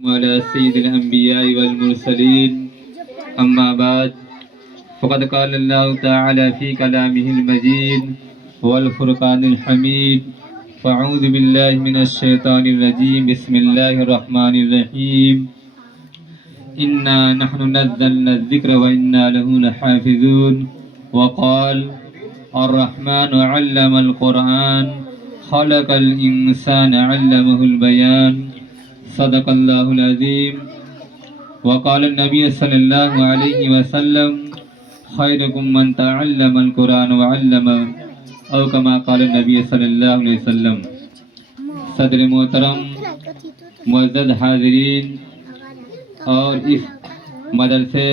وعلى سيد الأنبياء والمرسلين أما بعد فقد قال الله تعالى في كلامه المجيد والفرقان الحميد فأعوذ بالله من الشيطان الرجيم بسم الله الرحمن الرحيم إنا نحن نزلنا الذكر وإنا له لحافظون وقال الرحمن علم القرآن خلق الإنسان علمه البيان صدق الله العظيم وقال النبي صلى الله عليه وسلم خيركم من تعلم القرآن وعلمه او كما قال النبی صلی اللہ علیہ وسلم۔ صدر محترم، معزز حاضرین اور اس مدرسے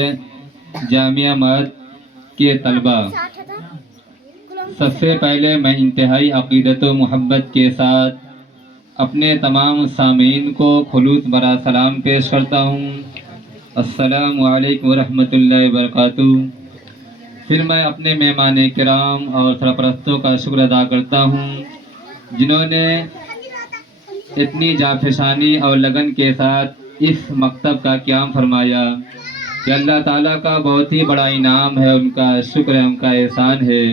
جامعہ مہد کے طلباء، سب سے پہلے میں انتہائی عقیدت و محبت کے ساتھ اپنے تمام سامعین کو خلوص برا سلام پیش کرتا ہوں۔ السلام علیکم ورحمۃ اللہ وبرکاتہ۔ پھر میں اپنے مہمان کرام اور سرپرستوں کا شکر ادا کرتا ہوں جنہوں نے اتنی جافشانی اور لگن کے ساتھ اس مکتب کا قیام فرمایا کہ اللہ تعالیٰ کا بہت ہی بڑا انعام ہے، ان کا شکر ہے، ان کا احسان ہے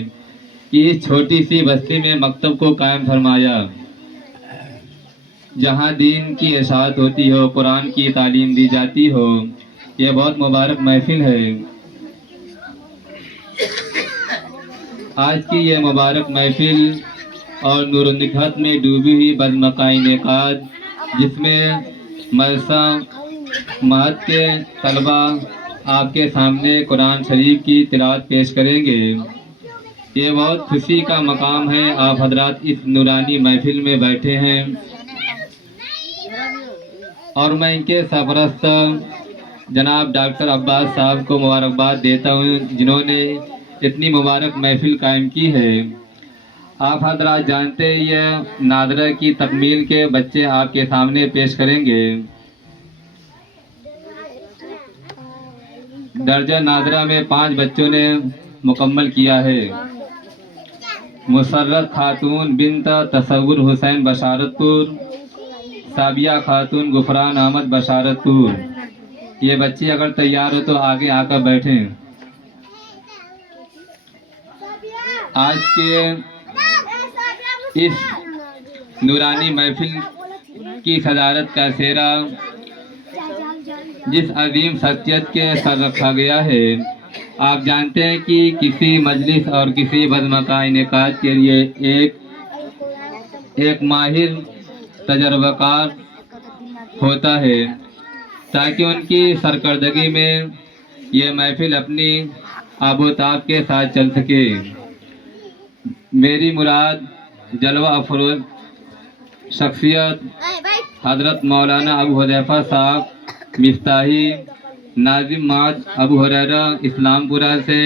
کہ اس چھوٹی سی بستی میں مکتب کو قائم فرمایا، جہاں دین کی اشاعت ہوتی ہو، قرآن کی تعلیم دی جاتی ہو۔ یہ بہت مبارک محفل ہے۔ آج کی یہ مبارک محفل اور نور و نکھت میں ڈوبی ہوئی بزمقائی نقاد، جس میں مدرسہ مہد کے طلباء آپ کے سامنے قرآن شریف کی تلاوت پیش کریں گے، یہ بہت خوشی کا مقام ہے۔ آپ حضرات اس نورانی محفل میں بیٹھے ہیں اور میں ان کے سرپرست جناب ڈاکٹر عباس صاحب کو مبارکباد دیتا ہوں جنہوں نے اتنی مبارک محفل قائم کی ہے۔ آپ حضرات جانتے ہیں یہ نادرہ کی تکمیل کے بچے آپ کے سامنے پیش کریں گے۔ درجہ نادرہ میں 5 بچوں نے مکمل کیا ہے۔ مسرت خاتون بنت تصور حسین بشارت پور، سابیہ خاتون غفران احمد بشارت پور۔ یہ بچی اگر تیار ہو تو آگے آ کر بیٹھیں۔ آج کے اس نورانی محفل کی صدارت کا سہرا جس عظیم شخصیت کے سر رکھا گیا ہے، آپ جانتے ہیں کہ کسی مجلس اور کسی بزمقائی نقاد کے لیے ایک ماہر تجربہ کار ہوتا ہے تاکہ ان کی سرکردگی میں یہ محفل اپنی آب و تاب کے ساتھ چل سکے۔ میری مراد جلوہ افروز شخصیت حضرت مولانا ابو حذیفہ صاحب مفتاحی، ناظم معد ابو ہریرہ اسلام پورہ سے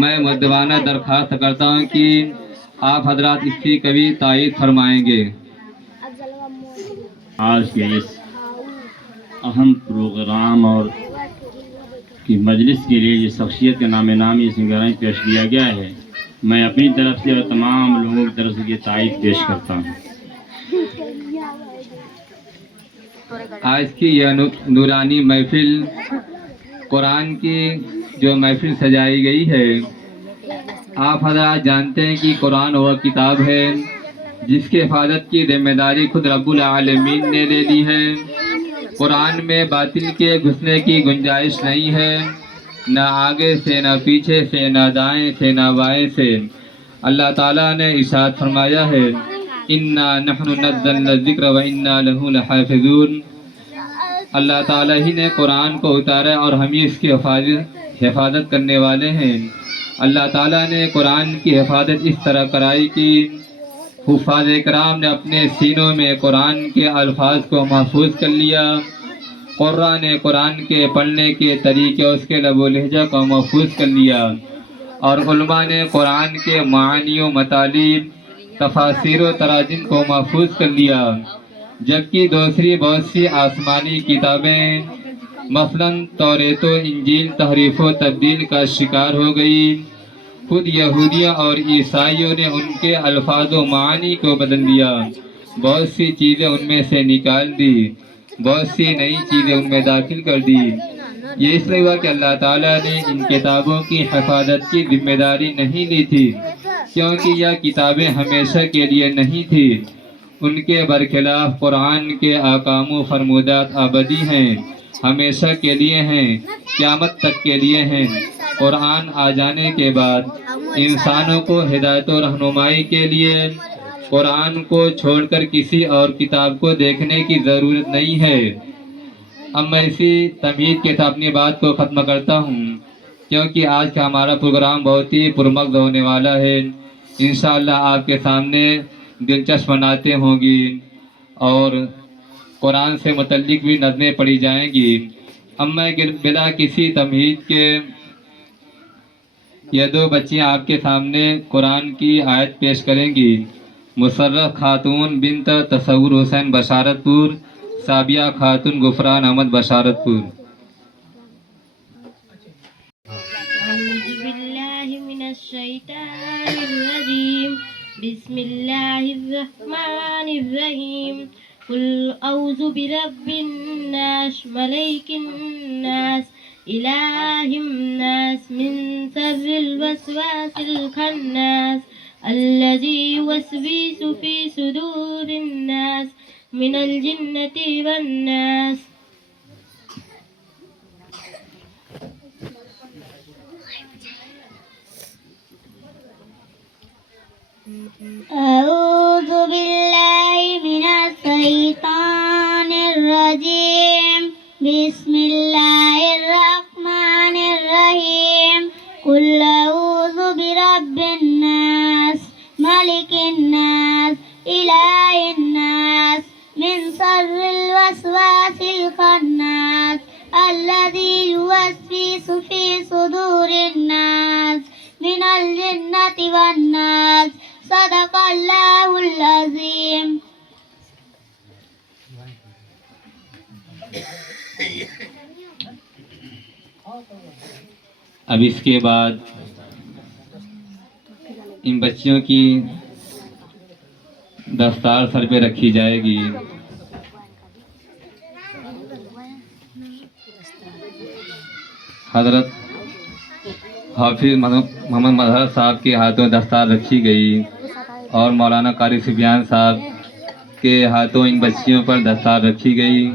میں مؤدبانہ درخواست کرتا ہوں کہ آپ حضرات اس کی کبھی تائید فرمائیں گے۔ آج کے اس اہم پروگرام اور کی مجلس کے لیے جس شخصیت کے نام نامی اس گرامی پیش کیا گیا ہے، میں اپنی طرف سے اور تمام لوگوں کی طرف سے یہ تائید پیش کرتا ہوں۔ آج کی یہ نورانی محفل قرآن کی جو محفل سجائی گئی ہے، آپ حضرات جانتے ہیں کہ قرآن وہ کتاب ہے جس کے حفاظت کی ذمہ داری خود رب العالمین نے لے لی ہے۔ قرآن میں باطل کے گھسنے کی گنجائش نہیں ہے، نہ آگے سے، نہ پیچھے سے، نہ دائیں سے، نہ بائیں سے۔ اللہ تعالیٰ نے ارشاد فرمایا ہے انا نحن نزلنا الذکر وانا لہ لحافظون۔ اللہ تعالیٰ ہی نے قرآن کو اتارا اور ہم ہی اس کی حفاظت کرنے والے ہیں۔ اللہ تعالیٰ نے قرآن کی حفاظت اس طرح کرائی کہ حفاظ کرام نے اپنے سینوں میں قرآن کے الفاظ کو محفوظ کر لیا، قرآن نے قرآن کے پڑھنے کے طریقے اس کے لب و لہجہ کو محفوظ کر لیا، اور علماء نے قرآن کے معانی و مطالب، تفاسیر و تراجم کو محفوظ کر لیا، جبکہ دوسری بہت سی آسمانی کتابیں مثلاً توریت و انجیل تحریف و تبدیل کا شکار ہو گئی۔ خود یہودیوں اور عیسائیوں نے ان کے الفاظ و معانی کو بدل دیا، بہت سی چیزیں ان میں سے نکال دی۔ بہت سی نئی چیزیں ان میں داخل کر دی۔ یہ اس لیے ہوا کہ اللہ تعالیٰ نے ان کتابوں کی حفاظت کی ذمہ داری نہیں لی تھی، کیونکہ یہ کتابیں ہمیشہ کے لیے نہیں تھی، ان کے برخلاف قرآن کے احکام و فرمودات ابدی ہیں، ہمیشہ کے لیے ہیں، قیامت تک کے لیے ہیں۔ قرآن آ جانے کے بعد انسانوں کو ہدایت و رہنمائی کے لیے قرآن کو چھوڑ کر کسی اور کتاب کو دیکھنے کی ضرورت نہیں ہے۔ اب میں اسی تمہید کے ساتھ اپنی بات کو ختم کرتا ہوں، کیونکہ آج کا ہمارا پروگرام بہت ہی پرمغز ہونے والا ہے۔ انشاءاللہ آپ کے سامنے دلچسپ باتیں ہوں گی اور قرآن سے متعلق بھی نظمیں پڑھی جائیں گی۔ اب میں بلا کسی تمہید کے یہ دو بچیاں آپ کے سامنے قرآن کی آیت پیش کریں گی۔ مسرت خاتون بنت تصور حسین بشارت پور، سابیہ خاتون غفران احمد بشارت پور۔ اعوذ باللہ من الشیطان الرجیم، بسم اللہ الرحمن الرحیم، قل اعوذ برب الناس، ملک الناس، الہ الناس، من شر الوسواس الخناس، الذی یوسوس فی صدور الناس من الجنۃ والناس۔ أعوذ بالله من الشيطان الرجيم، بسم الله الرحمن الرحيم، قل أعوذ برب الناس، ملك الناس، إله الناس، من شر الوسواس الخناس، الذي يوسوس في صدور الناس من الجنة والناس۔ صدق اللہ العظیم۔ اب اس کے بعد ان بچیوں کی دستار سر پہ رکھی جائے گی۔ حضرت حافظ محمد مظہر صاحب کے ہاتھوں دستار رکھی گئی اور مولانا قاری سفیان صاحب کے ہاتھوں ان بچیوں پر دستار رکھی گئی۔